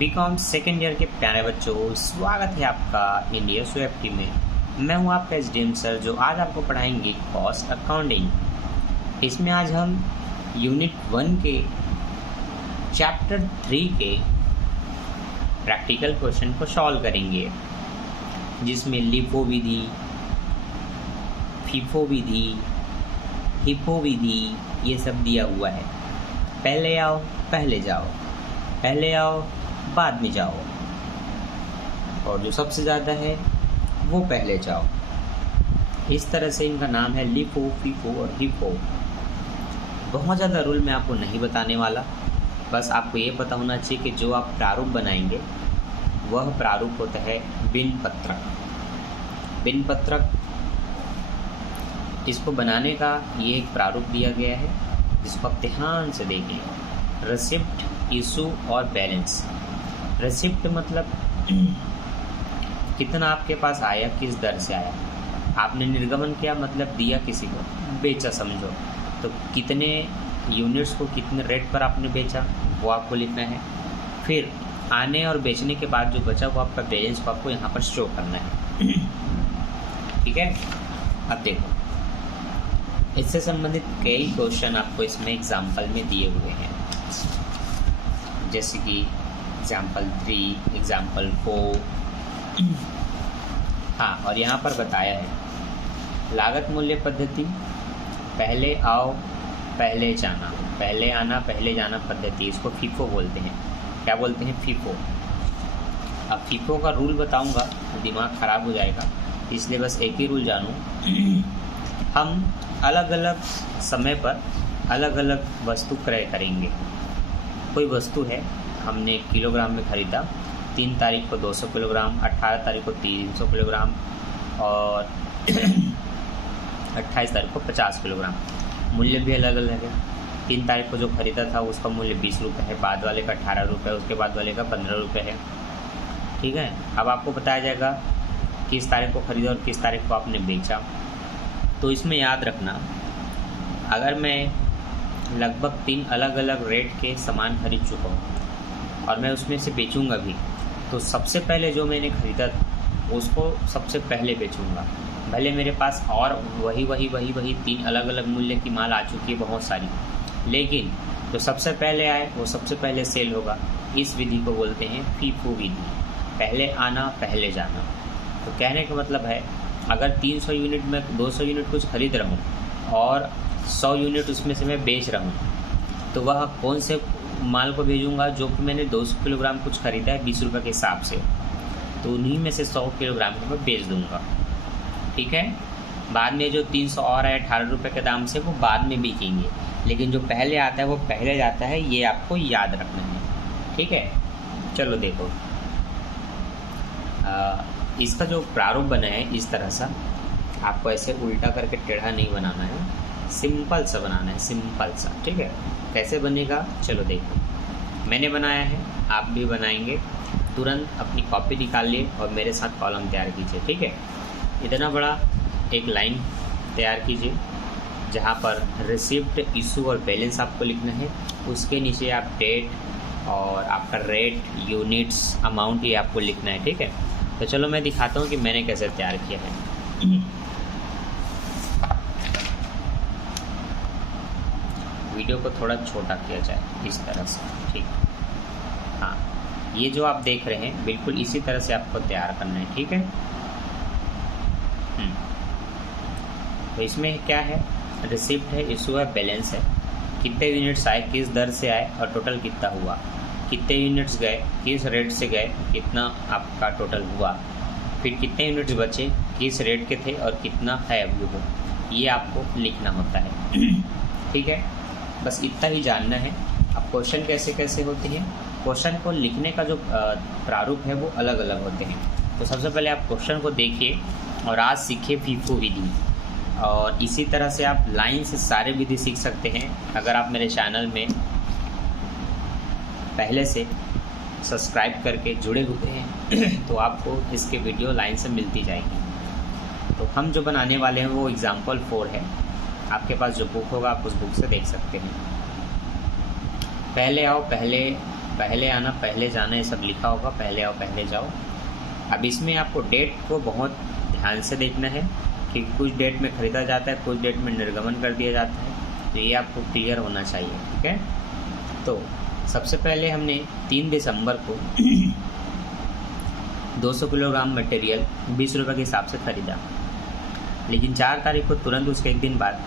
BCom second year के प्यारे बच्चों, स्वागत है आपका इंडिया SOFT में। मैं हूं आपका SDM सर, जो आज आपको पढ़ाएंगे कॉस्ट अकाउंटिंग। इसमें आज हम यूनिट 1 के चैप्टर 3 के प्रैक्टिकल क्वेश्चन को सॉल्व करेंगे, जिसमें लिफो विधि, फीफो विधि, हिपो विधि ये सब दिया हुआ है। पहले आओ पहले जाओ, पहले आओ बाद में जाओ, और जो सबसे ज़्यादा है वो पहले जाओ। इस तरह से इनका नाम है लिफो, फीफो और हिपो। बहुत ज़्यादा रूल मैं आपको नहीं बताने वाला, बस आपको ये पता होना चाहिए कि जो आप प्रारूप बनाएंगे वह प्रारूप होता है बिन पत्रक। बिन पत्रक, इसको बनाने का ये एक प्रारूप दिया गया है, जिसको आप ध्यान से देखें। रिसिप्ट, इशू और बैलेंस। रिसिप्ट मतलब कितना आपके पास आया, किस दर से आया। आपने निर्गमन किया मतलब दिया किसी को, बेचा समझो, तो कितने यूनिट्स को कितने रेट पर आपने बेचा वो आपको लिखना है। फिर आने और बेचने के बाद जो बचा वो आपका बैलेंस को आपको यहाँ पर शो करना है। ठीक है, अब देखो, इससे संबंधित कई क्वेश्चन आपको इसमें एग्जाम्पल में दिए हुए हैं, जैसे कि एग्जाम्पल 3, एग्जाम्पल 4। हाँ, और यहाँ पर बताया है लागत मूल्य पद्धति, पहले आओ पहले जाना, पहले आना पहले जाना पद्धति, इसको फीफो बोलते हैं। क्या बोलते हैं? फीफो। अब फीफो का रूल बताऊंगा, दिमाग ख़राब हो जाएगा, इसलिए बस एक ही रूल जानूँ। हम अलग अलग समय पर अलग अलग वस्तु क्रय करेंगे। कोई वस्तु है, हमने किलोग्राम में ख़रीदा, 3 तारीख को 200 किलोग्राम, 18 तारीख को 300 किलोग्राम और 28 तारीख को 50 किलोग्राम। मूल्य भी अलग अलग है। 3 तारीख को जो ख़रीदा था उसका मूल्य 20 रुपये है, बाद वाले का 18 रुपये, उसके बाद वाले का 15 रुपये है। ठीक है, अब आपको बताया जाएगा किस तारीख को ख़रीदा और किस तारीख को आपने बेचा। तो इसमें याद रखना, अगर मैं लगभग 3 अलग अलग रेट के सामान खरीद चुका हूँ और मैं उसमें से बेचूंगा भी, तो सबसे पहले जो मैंने ख़रीदा उसको सबसे पहले बेचूंगा। भले मेरे पास और वही 3 अलग अलग मूल्य की माल आ चुकी है बहुत सारी, लेकिन जो सबसे पहले आए वो सबसे पहले सेल होगा। इस विधि को बोलते हैं फीफो विधि, पहले आना पहले जाना। तो कहने का मतलब है, अगर 300 यूनिट में 200 यूनिट कुछ खरीद रहा हूँ और 100 यूनिट उसमें से मैं बेच रहा हूँ, तो वह कौन से माल को भेजूंगा? जो कि मैंने 200 किलोग्राम कुछ खरीदा है 20 रुपये के हिसाब से, तो उन्हीं में से 100 किलोग्राम को मैं बेच दूंगा। ठीक है, बाद में जो 300 और है 18 रुपये के दाम से, वो बाद में बिकेंगे, लेकिन जो पहले आता है वो पहले जाता है, ये आपको याद रखना है। ठीक है, चलो देखो, इसका जो प्रारूप बना है इस तरह सा, आपको ऐसे उल्टा करके टेढ़ा नहीं बनाना है, सिंपल सा बनाना है, सिंपल सा। ठीक है, कैसे बनेगा चलो देखो। मैंने बनाया है, आप भी बनाएंगे। तुरंत अपनी कॉपी निकालिए और मेरे साथ कॉलम तैयार कीजिए। ठीक है, इतना बड़ा एक लाइन तैयार कीजिए जहाँ पर रिसिप्ट, इशू और बैलेंस आपको लिखना है। उसके नीचे आप डेट और आपका रेट, यूनिट्स, अमाउंट ये आपको लिखना है। ठीक है, तो चलो मैं दिखाता हूँ कि मैंने कैसे तैयार किया है। वीडियो को थोड़ा छोटा किया जाए इस तरह से। ठीक, हाँ, ये जो आप देख रहे हैं बिल्कुल इसी तरह से आपको तैयार करना है। ठीक है, तो इसमें क्या है? रिसिप्ट है, इशू है, बैलेंस है। कितने यूनिट्स आए, किस दर से आए और टोटल कितना हुआ, कितने यूनिट्स गए, किस रेट से गए, कितना आपका टोटल हुआ, फिर कितने यूनिट्स बचे, किस रेट के थे और कितना है अभी वो, ये आपको लिखना होता है। ठीक है, बस इतना ही जानना है। अब क्वेश्चन कैसे कैसे होते हैं, क्वेश्चन को लिखने का जो प्रारूप है वो अलग अलग होते हैं। तो सबसे पहले आप क्वेश्चन को देखिए और आज सीखिए फीफो विधि, और इसी तरह से आप लाइन से सारे विधि सीख सकते हैं। अगर आप मेरे चैनल में पहले से सब्सक्राइब करके जुड़े हुए हैं तो आपको इसके वीडियो लाइन से मिलती जाएगी। तो हम जो बनाने वाले हैं वो एग्जाम्पल 4 है। आपके पास जो बुक होगा आप उस बुक से देख सकते हैं। पहले आओ पहले पहले आना पहले जाना ये सब लिखा होगा, पहले आओ पहले जाओ। अब इसमें आपको डेट को बहुत ध्यान से देखना है कि कुछ डेट में खरीदा जाता है, कुछ डेट में निर्गमन कर दिया जाता है, तो ये आपको क्लियर होना चाहिए। ठीक है, तो सबसे पहले हमने 3 दिसंबर को 200 किलोग्राम मटेरियल 20 रुपये के हिसाब से ख़रीदा, लेकिन 4 तारीख को तुरंत उसके एक दिन बाद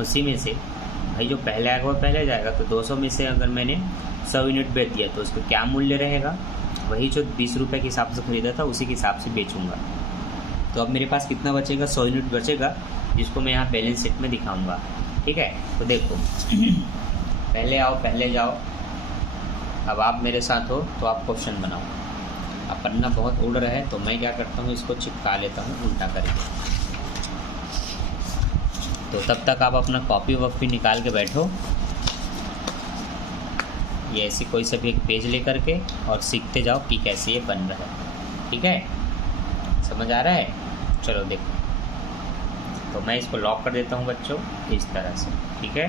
उसी में से भाई जो पहले आएगा वो पहले जाएगा, तो 200 में से अगर मैंने 100 यूनिट बेच दिया तो उसका क्या मूल्य रहेगा, वही जो 20 रुपये के हिसाब से ख़रीदा था उसी के हिसाब से बेचूंगा। तो अब मेरे पास कितना बचेगा, 100 यूनिट बचेगा, जिसको मैं यहाँ बैलेंस शीट में दिखाऊंगा। ठीक है, तो देखो पहले आओ पहले जाओ। अब आप मेरे साथ हो तो आप क्वेश्चन बनाओ। अब पन्ना बहुत उड़ रहा है तो मैं क्या करता हूँ, इसको चिपका लेता हूँ उल्टा करके। तो तब तक आप अपना कॉपी वॉपी निकाल के बैठो, ये ऐसी कोई सा भी एक पेज लेकर के, और सीखते जाओ कि कैसे ये बन रहा है। ठीक है, समझ आ रहा है? चलो देखो, तो मैं इसको लॉक कर देता हूँ बच्चों इस तरह से। ठीक है,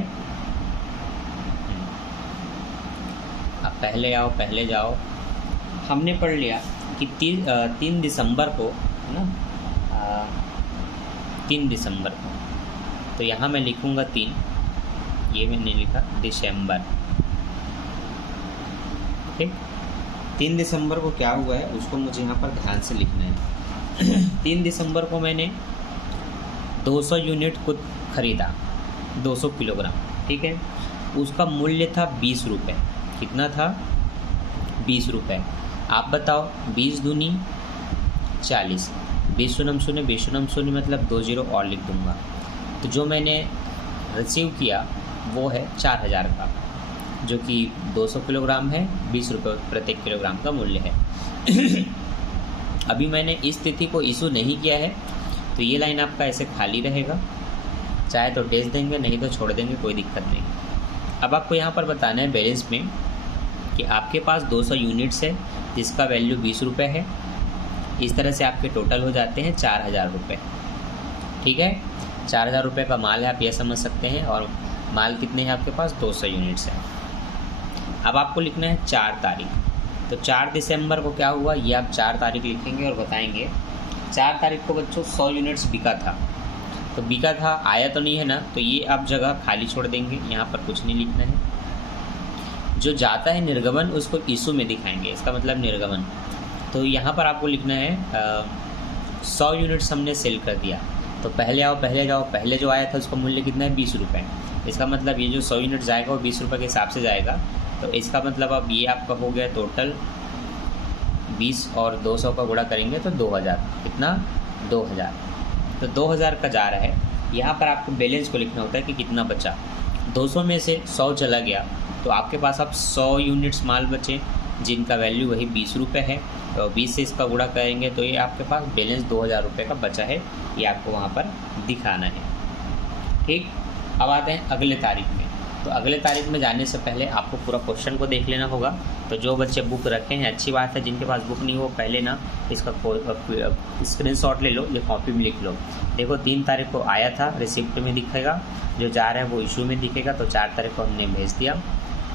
अब पहले आओ पहले जाओ। हमने पढ़ लिया कि 3 दिसंबर को है ना, 3 दिसंबर को, तो यहाँ मैं लिखूँगा 3, ये मैंने लिखा दिसंबर। ठीक, 3 दिसंबर को क्या हुआ है उसको मुझे यहाँ पर ध्यान से लिखना है। 3 दिसंबर को मैंने 200 यूनिट खुद खरीदा, 200 किलोग्राम। ठीक है, उसका मूल्य था 20 रुपये। कितना था? 20 रुपये। आप बताओ, 20 दूनी 40, 20 शून्य शून्य 20 शून्य शून्य मतलब 2 जीरो और लिख दूँगा। तो जो मैंने रिसीव किया वो है 4000 का, जो कि 200 किलोग्राम है, 20 रुपये प्रत्येक किलोग्राम का मूल्य है। अभी मैंने इस तिथि को इशू नहीं किया है, तो ये लाइन आपका ऐसे खाली रहेगा, चाहे तो डेज देंगे नहीं तो छोड़ देंगे, कोई दिक्कत नहीं। अब आपको यहाँ पर बताना है बैलेंस में कि आपके पास 200 यूनिट्स है जिसका वैल्यू 20 रुपये है। इस तरह से आपके टोटल हो जाते हैं 4000 रुपये। ठीक है, 4000 रुपये का माल है, आप ये समझ सकते हैं, और माल कितने हैं आपके पास? 200 यूनिट्स हैं। अब आपको लिखना है 4 तारीख। तो 4 दिसंबर को क्या हुआ ये आप 4 तारीख लिखेंगे और बताएंगे। 4 तारीख को बच्चों 100 यूनिट्स बिका था, तो बिका था, आया तो नहीं है ना, तो ये आप जगह खाली छोड़ देंगे, यहाँ पर कुछ नहीं लिखना है। जो जाता है निर्गमन उसको इशू में दिखाएंगे, इसका मतलब निर्गमन। तो यहाँ पर आपको लिखना है 100 यूनिट्स हमने सेल कर दिया, तो पहले आओ पहले जाओ। पहले जो आया था उसका मूल्य कितना है? 20 रुपये। इसका मतलब ये जो 100 यूनिट जाएगा वो 20 रुपये के हिसाब से जाएगा। तो इसका मतलब अब ये आपका हो गया टोटल 20 और 200 का गुणा करेंगे तो 2000। कितना? 2000। तो 2000 का जा रहा है। यहाँ पर आपको बैलेंस को लिखना होता है कि कितना बचा। 200 में से 100 चला गया तो आपके पास अब 100 यूनिट्स माल बचे जिनका वैल्यू वही 20 रुपये है। तो 20 से इसका गुणा करेंगे तो ये आपके पास बैलेंस 2000 रुपये का बचा है, ये आपको वहाँ पर दिखाना है। ठीक, अब आते हैं अगले तारीख में। तो अगले तारीख में जाने से पहले आपको पूरा क्वेश्चन को देख लेना होगा। तो जो बच्चे बुक रखे हैं अच्छी बात है, जिनके पास बुक नहीं हो पहले ना इसका स्क्रीनशॉट ले लो, ये कॉपी में लिख लो। देखो 3 तारीख को आया था, रिसिप्ट में दिखेगा, जो जा रहा है वो इशू में दिखेगा। तो 4 तारीख को हमने भेज दिया।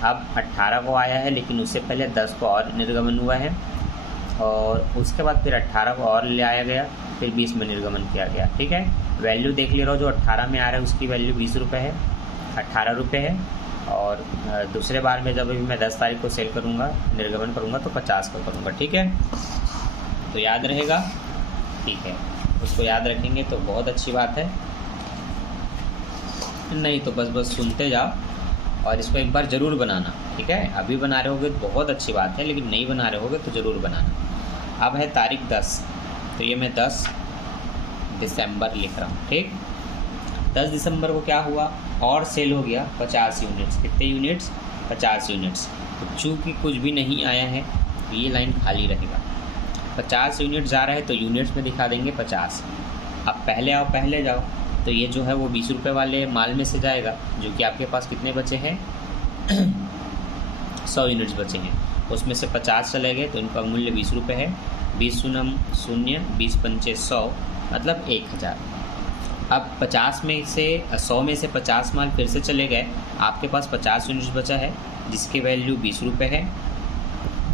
अब 18 को आया है, लेकिन उससे पहले 10 को और निर्गमन हुआ है, और उसके बाद फिर 18 को और ले आया गया, फिर 20 में निर्गमन किया गया। ठीक है, वैल्यू देख ले रहा हो, जो 18 में आ रहा है उसकी वैल्यू 20 रुपये है, 18 रुपये है। और दूसरे बार में जब भी मैं 10 तारीख को सेल करूँगा, निर्गमन करूँगा तो 50 का करूँगा। ठीक है, तो याद रहेगा। ठीक है, उसको याद रखेंगे तो बहुत अच्छी बात है, नहीं तो बस सुनते जाओ और इसको एक बार ज़रूर बनाना। ठीक है, अभी बना रहे होगे तो बहुत अच्छी बात है, लेकिन नहीं बना रहे होगे तो ज़रूर बनाना। अब है तारीख 10, तो ये मैं 10 दिसंबर लिख रहा हूँ। ठीक, 10 दिसंबर को क्या हुआ? और सेल हो गया 50 यूनिट्स। कितने यूनिट्स? 50 यूनिट्स। तो चूँकि कुछ भी नहीं आया है तो ये लाइन खाली रहेगा। 50 यूनिट जा रहा है तो यूनिट्स में दिखा देंगे 50। अब पहले आओ पहले जाओ, तो ये जो है वो 20 रुपये वाले माल में से जाएगा, जो कि आपके पास कितने बचे हैं? 100 यूनिट्स बचे हैं, उसमें से 50 चले गए तो इनका मूल्य 20 रुपये है। 20 शून्य शून्य 20 पंचे 100 मतलब 1000। अब 50 में से 100 में से 50 माल फिर से चले गए, आपके पास 50 यूनिट्स बचा है जिसकी वैल्यू 20 रुपये है।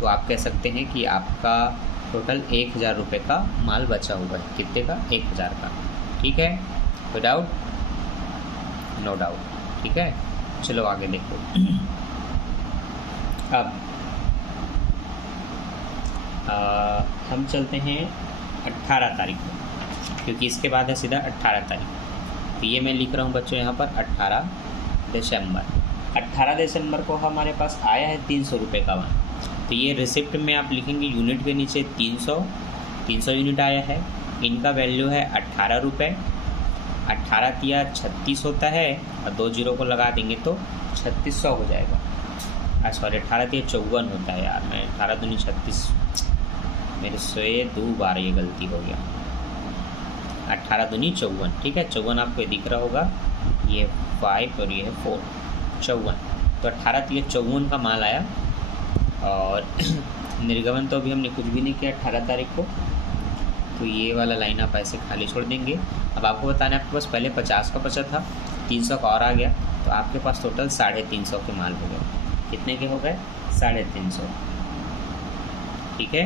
तो आप कह सकते हैं कि आपका टोटल 1000 रुपये का माल बचा हुआ है। कितने का? 1000 का। ठीक है, नो डाउट? No doubt. ठीक है, चलो आगे देखो। अब हम चलते हैं 18 तारीख को, क्योंकि इसके बाद है सीधा 18 तारीख। तो ये मैं लिख रहा हूँ बच्चों यहाँ पर 18 दिसंबर। 18 दिसंबर को हमारे पास आया है 300 रुपये का माल। तो ये रिसिप्ट में आप लिखेंगे यूनिट के नीचे 300 यूनिट आया है। इनका वैल्यू है 18 रुपये। 18 तिया 36 होता है और 2 जीरो को लगा देंगे तो 3600 हो जाएगा। सॉरी 18 तिया 54 होता है यार, मैं 18 दूनी 36, मेरे से 2 बार ये गलती हो गया। 18 दूनी 54। ठीक है, 54 आपको दिख रहा होगा, ये 5 और ये है 4, 54। तो 18 तिया 54 का माल आया। और निर्गमन तो अभी हमने कुछ भी नहीं किया 18 तारीख को, तो ये वाला लाइन आप ऐसे खाली छोड़ देंगे। अब आपको बताना है, आपके पास पहले 50 का बचा था, 300 का और आ गया, तो आपके पास टोटल 350 के माल हो गए। कितने के हो गए? 350। ठीक है,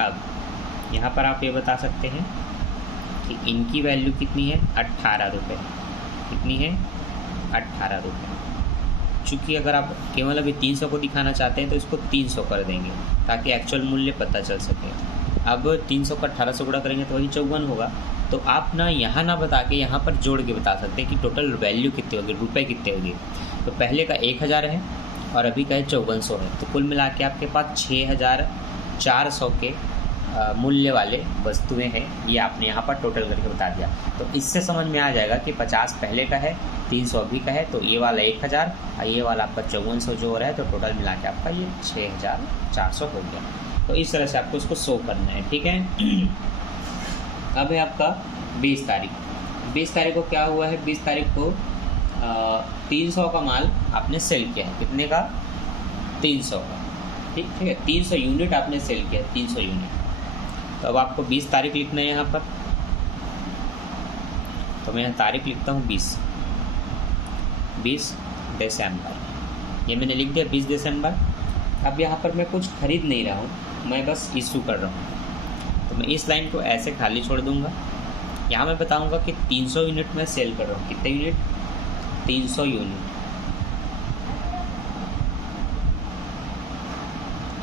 अब यहाँ पर आप ये बता सकते हैं कि इनकी वैल्यू कितनी है? 18 रुपये। कितनी है? 18 रुपये। चूँकि अगर आप केवल अभी 300 को दिखाना चाहते हैं तो इसको 300 कर देंगे ताकि एक्चुअल मूल्य पता चल सके। अब 300 का 18 से गुणा करेंगे तो वही 54 होगा। तो आप ना यहाँ ना बता के यहाँ पर जोड़ के बता सकते हैं कि टोटल वैल्यू कितने होगी, रुपए कितने होगी। तो पहले का 1000 है और अभी का 5400 है, तो कुल मिला के आपके पास 6400 के मूल्य वाले वस्तुएं हैं। ये आपने यहाँ पर टोटल करके बता दिया। तो इससे समझ में आ जाएगा कि 50 पहले का है, 300 अभी का है, तो ये वाला 1000 और ये वाला आपका 5400 जो हो रहा है, तो टोटल मिला के आपका ये 6400 हो गया। तो इस तरह से आपको इसको शो करना है। ठीक है, अब है आपका 20 तारीख। 20 तारीख को क्या हुआ है? 20 तारीख को 300 का माल आपने सेल किया है। कितने का? 300 का। ठीक है, 300 यूनिट आपने सेल किया है, 300 यूनिट। तो अब आपको 20 तारीख लिखना है यहाँ पर, तो मैं यहाँ तारीख लिखता हूँ 20 दिसंबर। ये मैंने लिख दिया 20 दिसंबर। अब यहाँ पर मैं कुछ खरीद नहीं रहा हूँ, मैं बस इशू कर रहा हूँ, तो मैं इस लाइन को ऐसे खाली छोड़ दूँगा। यहाँ मैं बताऊँगा कि 300 यूनिट मैं सेल कर रहा हूँ। कितने यूनिट? 300 यूनिट।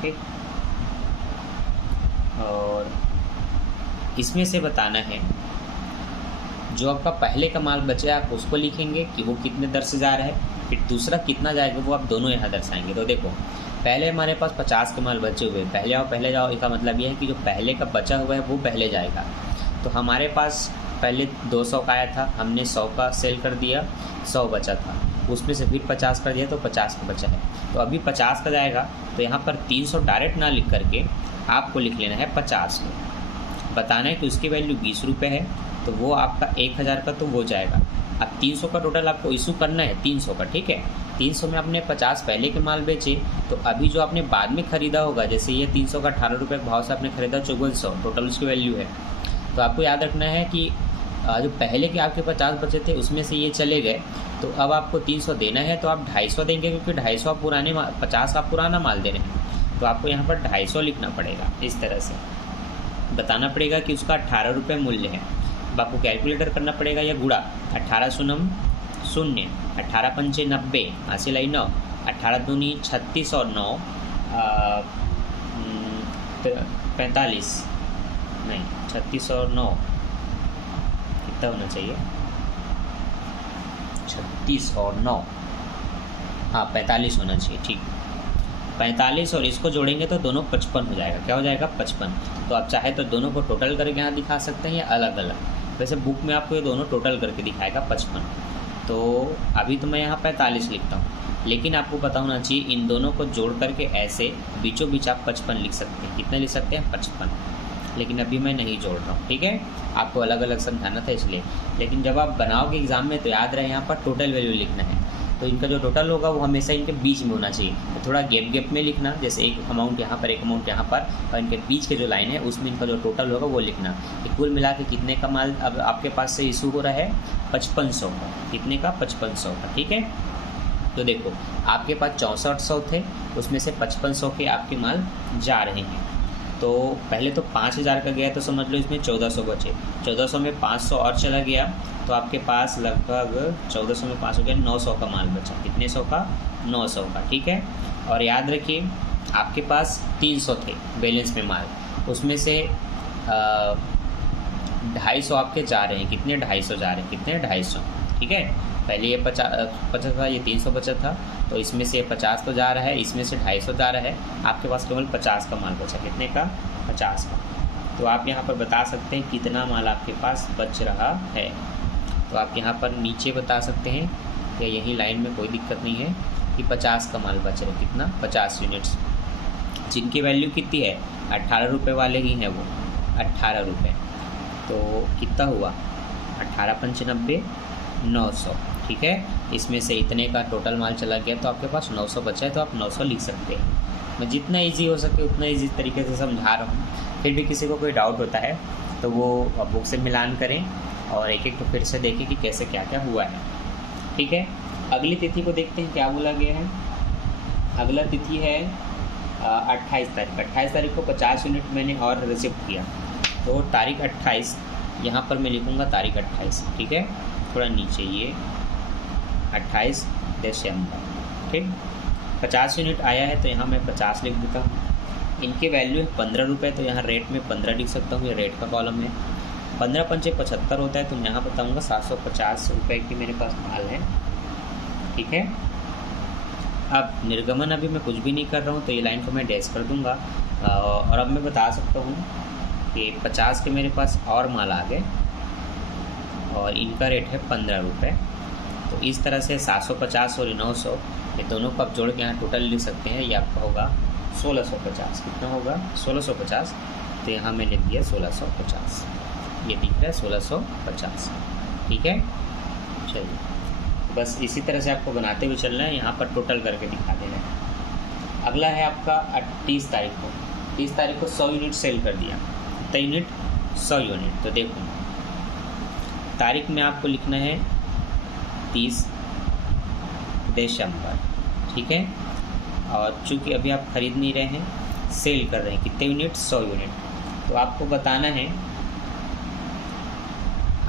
ठीक, और इसमें से बताना है जो आपका पहले का माल बचे आप उसको लिखेंगे कि वो कितने दर से जा रहा है, फिर दूसरा कितना जाएगा वो आप दोनों यहाँ दर्शाएंगे। तो देखो, पहले हमारे पास 50 के माल बचे हुए, पहले जाओ। इसका मतलब ये है कि जो पहले का बचा हुआ है वो पहले जाएगा। तो हमारे पास पहले 200 का आया था, हमने 100 का सेल कर दिया, 100 बचा था, उसमें से फिर 50 कर दिया तो 50 का बचा है। तो अभी 50 का जाएगा, तो यहाँ पर 300 डायरेक्ट ना लिख करके आपको लिख लेना है 50 को। बताना है कि उसकी वैल्यू 20 रुपये है, तो वो आपका 1000 का तो वो जाएगा। अब 300 का टोटल आपको इशू करना है 300 का। ठीक है, 300 में आपने 50 पहले के माल बेचे, तो अभी जो आपने बाद में ख़रीदा होगा, जैसे ये 300 का 18 रुपये के भाव से आपने ख़रीदा 5400, टोटल उसकी वैल्यू है। तो आपको याद रखना है कि जो पहले के आपके 50 बचे थे उसमें से ये चले गए, तो अब आपको 300 देना है, तो आप 250 देंगे, क्योंकि 250 आप पुराने 50 आप पुराना माल दे रहे हैं, तो आपको यहाँ पर 250 लिखना पड़ेगा। इस तरह से बताना पड़ेगा कि उसका 18 रुपये मूल्य है। अब आपको कैलकुलेटर करना पड़ेगा या गुड़ा। 18 शून्यम 0, 18 पंचे 90, हासिल लाई 9, 18 दूनी 36 और 9 45, नहीं 36 और 9 कितना होना चाहिए? 36 और 9, हाँ 45 होना चाहिए। ठीक, 45 और इसको जोड़ेंगे तो दोनों 55 हो जाएगा। क्या हो जाएगा? 55। तो आप चाहे तो दोनों को टोटल करके यहाँ दिखा सकते हैं या अलग अलग। वैसे बुक में आपको ये दोनों टोटल करके दिखाएगा 55। तो अभी तो मैं यहाँ 45 लिखता हूँ, लेकिन आपको पता होना चाहिए इन दोनों को जोड़ करके ऐसे बीचों बीच आप 55 लिख सकते हैं। कितने लिख सकते हैं? 55। लेकिन अभी मैं नहीं जोड़ रहा हूँ। ठीक है, आपको अलग अलग समझाना था इसलिए। लेकिन जब आप बनाओगे एग्जाम में तो याद रहे यहाँ पर टोटल वैल्यू लिखना है, तो इनका जो टोटल होगा वो हमेशा इनके बीच में होना चाहिए। तो थोड़ा गैप में लिखना, जैसे एक अमाउंट यहाँ पर, एक अमाउंट यहाँ पर, और इनके बीच के जो लाइन है उसमें इनका जो टोटल होगा वो लिखना। कि कुल मिला के कितने का माल अब आपके पास से इशू हो रहा है? 5500 का। कितने का? 5500 का। ठीक है, तो देखो आपके पास 6400 थे, उसमें से 5500 के आपके माल जा रहे हैं। तो पहले तो 5000 का गया, तो समझ लो इसमें 1400 बचे। 1400 में 500 और चला गया, तो आपके पास लगभग 1400 में 500 गया, 900 का माल बचा। कितने सौ का? 900 का। ठीक है, और याद रखिए आपके पास 300 थे बैलेंस में माल, उसमें से 250 आपके जा रहे हैं। कितने? 250 जा रहे हैं। कितने? 250। ठीक है, पहले ये 50 था, ये 300 बचा था, तो इसमें से 50 तो जा रहा है, इसमें से 250 जा रहा है। आपके पास केवल 50 का माल बचा। कितने का? 50 का। तो आप यहाँ पर बता सकते हैं कितना माल आपके पास बच रहा है। तो आप यहाँ पर नीचे बता सकते हैं कि यही लाइन में कोई दिक्कत नहीं है कि 50 का माल बच रहा है। कितना? 50 यूनिट्स, जिनकी वैल्यू कितनी है? 18 रुपये वाले ही हैं वो, 18 रुपये। तो कितना हुआ? 18 पंच 90, 900। ठीक है, इसमें से इतने का टोटल माल चला गया, तो आपके पास 900 बचा है, तो आप 900 लिख सकते हैं। मैं जितना इजी हो सके उतना इजी तरीके से समझा रहा हूँ। फिर भी किसी को कोई डाउट होता है तो वो बुक से मिलान करें और एक एक तो फिर से देखें कि कैसे क्या क्या हुआ है। ठीक है, अगली तिथि को देखते हैं क्या बोला गया है। अगला तिथि है 28 तारीख। 28 तारीख को 50 यूनिट मैंने और रिसीव किया, तो तारीख 28 यहाँ पर मैं लिखूँगा, तारीख 28। ठीक है, थोड़ा नीचे ये 28 दिसंबर। ठीक, 50 यूनिट आया है, तो यहाँ मैं 50 लिख देता हूँ। इनके वैल्यू है 15 रुपये, तो यहाँ रेट में 15 लिख सकता हूँ, ये रेट का कॉलम है। 15 पंचे 75 होता है, तो मैं यहाँ बताऊँगा 750 रुपये की मेरे पास माल है। ठीक है, अब निर्गमन अभी मैं कुछ भी नहीं कर रहा हूँ, तो ये लाइन को मैं डैश कर दूँगा। और अब मैं बता सकता हूँ कि 50 के मेरे पास और माल आ गए और इनका रेट है 15 रुपये। तो इस तरह से 750 और 900 ये दोनों को आप जोड़ के यहाँ टोटल लिख सकते हैं। ये आपका होगा 1650। कितना होगा? 1650। तो यहाँ मैं लिख दिया 1650, ये दिख रहा है 1650। ठीक है, चलिए बस इसी तरह से आपको बनाते हुए चलना है, यहाँ पर टोटल करके दिखा देना है। अगला है आपका 30 तारीख को। 30 तारीख को 100 यूनिट सेल कर दिया। कितना यूनिट? 100 यूनिट। तो देखो तारीख में आपको लिखना है 30 दिसंबर। ठीक है, और चूँकि अभी आप ख़रीद नहीं रहे हैं, सेल कर रहे हैं। कितने यूनिट? 100 यूनिट। तो आपको बताना है,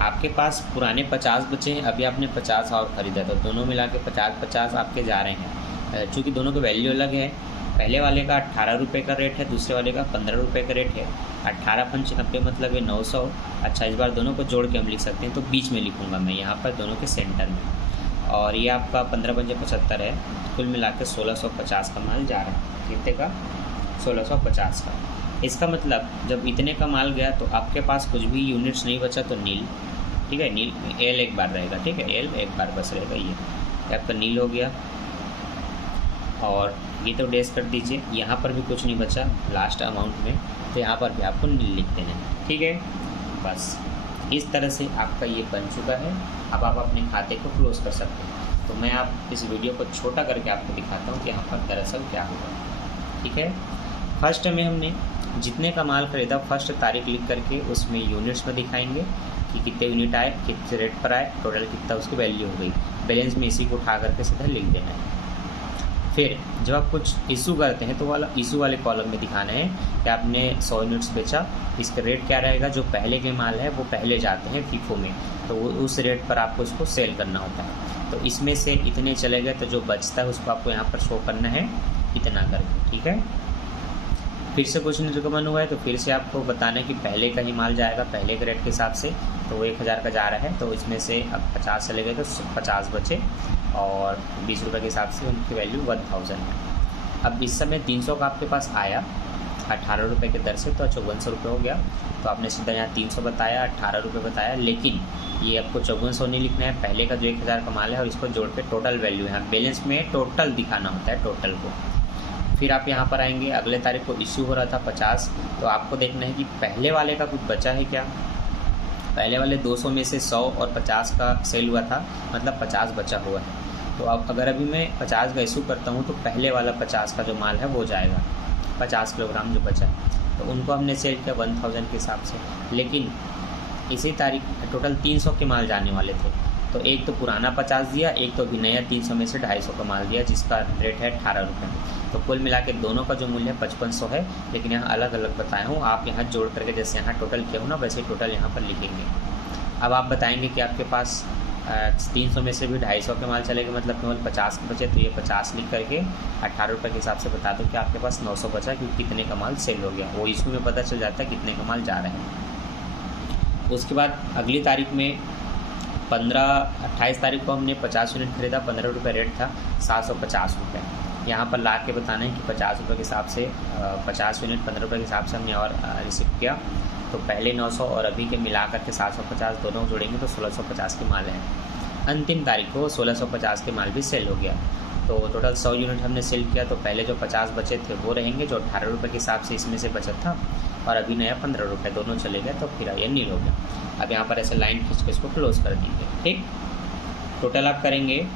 आपके पास पुराने 50 बचे हैं, अभी आपने 50 और ख़रीदा, तो दोनों मिला के 50-50 आपके जा रहे हैं। चूँकि दोनों का वैल्यू अलग है, पहले वाले का 18 रुपये का रेट है, दूसरे वाले का 15 रुपये का रेट है। 18 पंच 90 मतलब है 900। अच्छा, इस बार दोनों को जोड़ के हम लिख सकते हैं, तो बीच में लिखूँगा मैं यहाँ पर दोनों के सेंटर में। और ये आपका 15 पंचे 75 है, कुल मिला के 1650 का माल जा रहा है। कितने का? 1650 का। इसका मतलब जब इतने का माल गया तो आपके पास कुछ भी यूनिट्स नहीं बचा, तो नील। ठीक है, नील एल एक बार रहेगा। ठीक है, एल एक बार बस रहेगा। ये आपका नील हो गया, और ये तो डैश कर दीजिए। यहाँ पर भी कुछ नहीं बचा लास्ट अमाउंट में, तो यहाँ पर भी आपको नील लिख देना है। ठीक है, बस इस तरह से आपका ये बन चुका है। अब आप अपने खाते को क्लोज कर सकते हैं। तो मैं आप इस वीडियो को छोटा करके आपको दिखाता हूँ कि यहाँ पर दरअसल क्या होगा। ठीक है, फर्स्ट में हमने जितने का माल खरीदा फर्स्ट तारीख लिख करके उसमें यूनिट्स में दिखाएंगे कि कितने यूनिट आए, कितने रेट पर आए, टोटल कितना उसकी वैल्यू हो गई। बैलेंस में इसी को उठा करके सीधा लिख देना है। फिर जब आप कुछ इशू करते हैं तो वाला इशू वाले कॉलम में दिखाना है कि आपने 100 यूनिट्स बेचा, इसका रेट क्या रहेगा। जो पहले के माल है वो पहले जाते हैं फीफो में, तो वो उस रेट पर आपको इसको सेल करना होता है। तो इसमें से इतने चले गए, तो जो बचता है उसको आपको यहाँ पर शो करना है इतना करके। ठीक है, फिर से कुछ निर्गमन हुआ है तो फिर से आपको बताना है कि पहले का ही माल जाएगा, पहले के रेट के हिसाब से। तो वो 1000 का जा रहा है, तो इसमें से अब 50 चले गए तो 50 बचे, और 20 रुपये के हिसाब से उनकी वैल्यू 1000 है। अब इस समय 300 का आपके पास आया 18 रुपये के दर से, तो 5400 रुपये हो गया। तो आपने सीधा यहाँ 300 बताया, 18 रुपये बताया, लेकिन ये आपको 5400 नहीं लिखना है। पहले का जो 1000 का माल है और इसको जोड़ के टोटल वैल्यू है, बैलेंस में टोटल दिखाना होता है, टोटल को। फिर आप यहाँ पर आएंगे, अगले तारीख को इश्यू हो रहा था 50, तो आपको देखना है कि पहले वाले का कुछ बचा है क्या। पहले वाले 200 में से 100 और 50 का सेल हुआ था, मतलब 50 बचा हुआ है। तो अब अगर अभी मैं 50 का इशू करता हूँ तो पहले वाला 50 का जो माल है वो जाएगा, 50 किलोग्राम जो बचा है, तो उनको हमने सेल किया 1000 के हिसाब से। लेकिन इसी तारीख टोटल 300 के माल जाने वाले थे, तो एक तो पुराना 50 दिया, एक तो अभी नया 300 में से 250 का माल दिया, जिसका रेट है 18 रुपये। तो कुल मिला के दोनों का जो मूल्य है 5500 है, लेकिन यहाँ अलग अलग बताया हूँ। आप यहाँ जोड़ करके जैसे यहाँ टोटल किया हो ना, वैसे टोटल यहाँ पर लिखेंगे। अब आप बताएंगे कि आपके पास 300 में से भी 250 के माल चलेगा, मतलब केवल 50 के बचे, तो ये 50 लिख करके 18 रुपये के हिसाब से बता दो कि आपके पास 900 बचा, क्योंकि कितने का माल सेल हो गया, वो इशू में पता चल जाता है कितने का माल जा रहा है। उसके बाद अगली तारीख में 28 तारीख को हमने 50 यूनिट खरीदा, 15 रुपये रेट था, 750 रुपये। यहाँ पर ला के बताना है कि 50 रुपये के हिसाब से 50 यूनिट 15 रुपये के हिसाब से हमने और रिसीव किया। तो पहले 900 और अभी के मिला करके 750 दोनों जोड़ेंगे तो 1650 के माल हैं। अंतिम तारीख को 1650 के माल भी सेल हो गया। तो टोटल 100 यूनिट हमने सेल किया, तो पहले जो 50 बचे थे वो रहेंगे, जो 18 रुपये के हिसाब से इसमें से बचत था, और अभी नया 15 रुपये, दोनों चले गए, तो फिर ये नील हो गया। अब यहाँ पर ऐसे लाइन खींच के इसको क्लोज कर देंगे। ठीक, टोटल आप करेंगे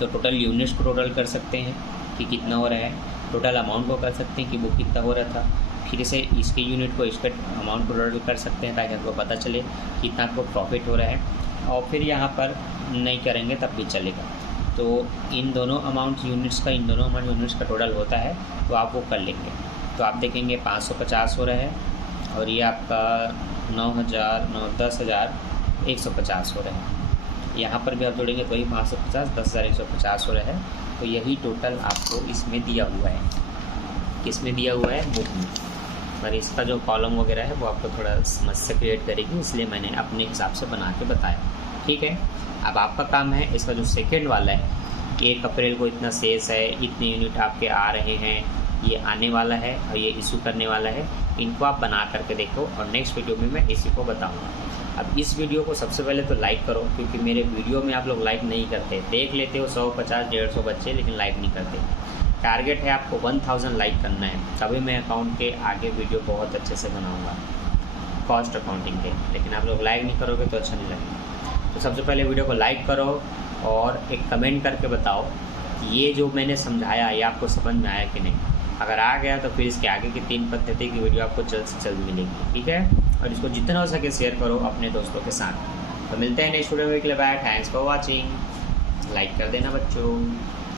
तो टोटल यूनिट्स को टोटल कर सकते हैं कि कितना हो रहा है, टोटल अमाउंट को कर सकते हैं कि वो कितना हो रहा था, फिर से इसके यूनिट को इसके अमाउंट को टोटल कर सकते हैं ताकि आपको पता चले कितना आपको प्रॉफिट हो रहा है। और फिर यहाँ पर नहीं करेंगे तब भी चलेगा। तो इन दोनों अमाउंट यूनिट्स का, इन दोनों अमाउंट यूनिट्स का टोटल होता है, तो आप वो कर लेंगे। तो आप देखेंगे 550 हो रहा है, और ये आपका 10,150 हो रहा है। यहाँ पर भी आप जोड़ेंगे तो वही 550, 10,150 हो रहा है। तो यही टोटल आपको इसमें दिया हुआ है। किसमें दिया हुआ है? बुक में। पर इसका जो कॉलम वगैरह है वो आपको थोड़ा समस्या क्रिएट करेगी, इसलिए मैंने अपने हिसाब से बना के बताया। ठीक है, अब आपका काम है इसका जो सेकेंड वाला है, 1 अप्रैल को इतना शेष है, इतने यूनिट आपके आ रहे हैं, ये आने वाला है और ये इशू करने वाला है, इनको आप बना करके देखो, और नेक्स्ट वीडियो में मैं इसी को बताऊँगा। अब इस वीडियो को सबसे पहले तो लाइक करो, क्योंकि मेरे वीडियो में आप लोग लाइक नहीं करते, देख लेते हो 100, 50, 150 बच्चे, लेकिन लाइक नहीं करते। टारगेट है आपको 1000 लाइक करना है, तभी मैं अकाउंट के आगे वीडियो बहुत अच्छे से बनाऊंगा, कॉस्ट अकाउंटिंग के। लेकिन आप लोग लाइक नहीं करोगे तो अच्छा नहीं लगेगा। तो सबसे पहले वीडियो को लाइक करो और एक कमेंट करके बताओ ये जो मैंने समझाया ये आपको समझ में आया कि नहीं। अगर आ गया तो फिर इसके आगे की 3 पद्धति की वीडियो आपको जल्द से जल्द मिलेगी। ठीक है, और इसको जितना हो सके शेयर करो अपने दोस्तों के साथ। तो मिलते हैं नेक्स्ट वीडियो में। Bye, thanks for watching. Like कर देना बच्चों।